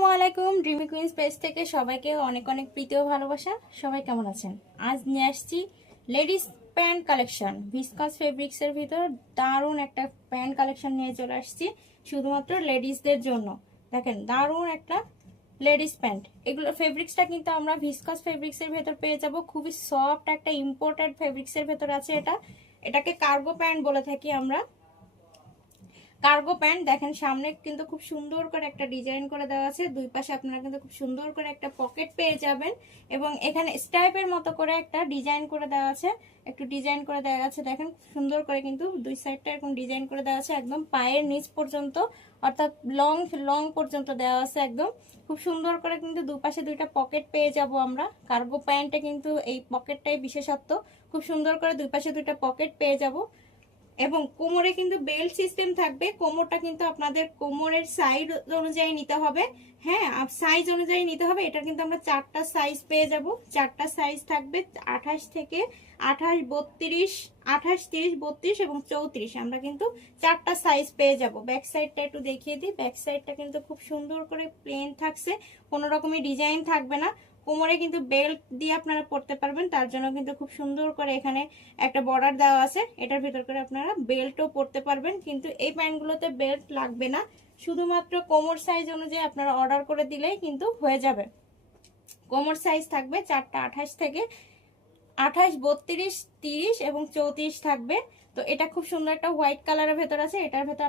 আসসালামু আলাইকুম, dreamy queen's page থেকে সবাইকে অনেক অনেক প্রীতি ও ভালোবাসা। সবাই কেমন আছেন? আজ নিয়ে আসছি লেডিস প্যান্ট কালেকশন। ভিসকাস ফেব্রিক্সের ভিতর দারুণ একটা প্যান্ট কালেকশন নিয়ে চলে আসছি শুধুমাত্র লেডিসদের জন্য। দেখেন দারুণ একটা লেডিস প্যান্ট। এগুলো ফেব্রিক্সটা কিন্তু আমরা ভিসকাস ফেব্রিক্সের ভেতর পেয়ে যাব। খুবই সফট একটা ইম্পোর্টেড ফেব্রিক্সের ভেতর আছে এটাকে কার্গো প্যান্ট বলে থাকি আমরা। কার্গো প্যান্ট দেখেন সামনে কিন্তু খুব সুন্দর করে একটা ডিজাইন করে দেওয়া আছে, দুই পাশে আপনারা কিন্তু খুব সুন্দর করে একটা পকেট পেয়ে যাবেন এবং এখানে স্ট্রাইপের মতো করে একটা ডিজাইন করে দেওয়া আছে, একটু ডিজাইন করে দেওয়া আছে। দেখেন সুন্দর করে কিন্তু দুই সাইডটা এরকম ডিজাইন করে দেওয়া আছে, একদম পায়ের নিচ পর্যন্ত অর্থাৎ লং লং পর্যন্ত দেওয়া আছে একদম খুব সুন্দর করে। কিন্তু দুপাশে দুইটা পকেট পেয়ে যাব আমরা। কার্গো প্যান্টে কিন্তু এই পকেটটাই বিশেষত্ব, খুব সুন্দর করে দুই পাশে দুইটা পকেট পেয়ে যাব এবং কোমরে কিন্তু বেল্ট সিস্টেম থাকবে। কোমরটা কিন্তু আপনাদের কোমরের সাইজ অনুযায়ী নিতে হবে, হ্যাঁ সাইজ অনুযায়ী নিতে হবে। এটা কিন্তু আমরা চারটা সাইজ পেয়ে যাব, চারটা সাইজ থাকবে 28 থেকে 28, 32, 28, 30, 32 এবং 34। আমরা কিন্তু চারটা সাইজ পেয়ে যাব। ব্যাক সাইডটা একটু দেখিয়ে দিই। ব্যাক সাইডটা কিন্তু খুব সুন্দর করে প্লেন থাকছে, কোনো রকমের ডিজাইন থাকবে না। কোমরে কিন্তু বেল্ট দিয়ে আপনারা পরতে পারবেন, তার জন্য কিন্তু খুব সুন্দর করে এখানে একটা বর্ডার দেওয়া আছে। এটার ভিতর করে আপনারা বেল্টও পরতে পারবেন, কিন্তু এই প্যান্টগুলোতে বেল্ট লাগবে না, শুধুমাত্র কোমর সাইজ অনুযায়ী আপনারা অর্ডার করে দিলেই কিন্তু হয়ে যাবে। কোমর সাইজ থাকবে চারটা 28 থেকে 28, 32, 30 এবং 34 থাকবে। তো এটা খুব সুন্দর একটা হোয়াইট কালারের ভেতর আছে। এটার ভেতর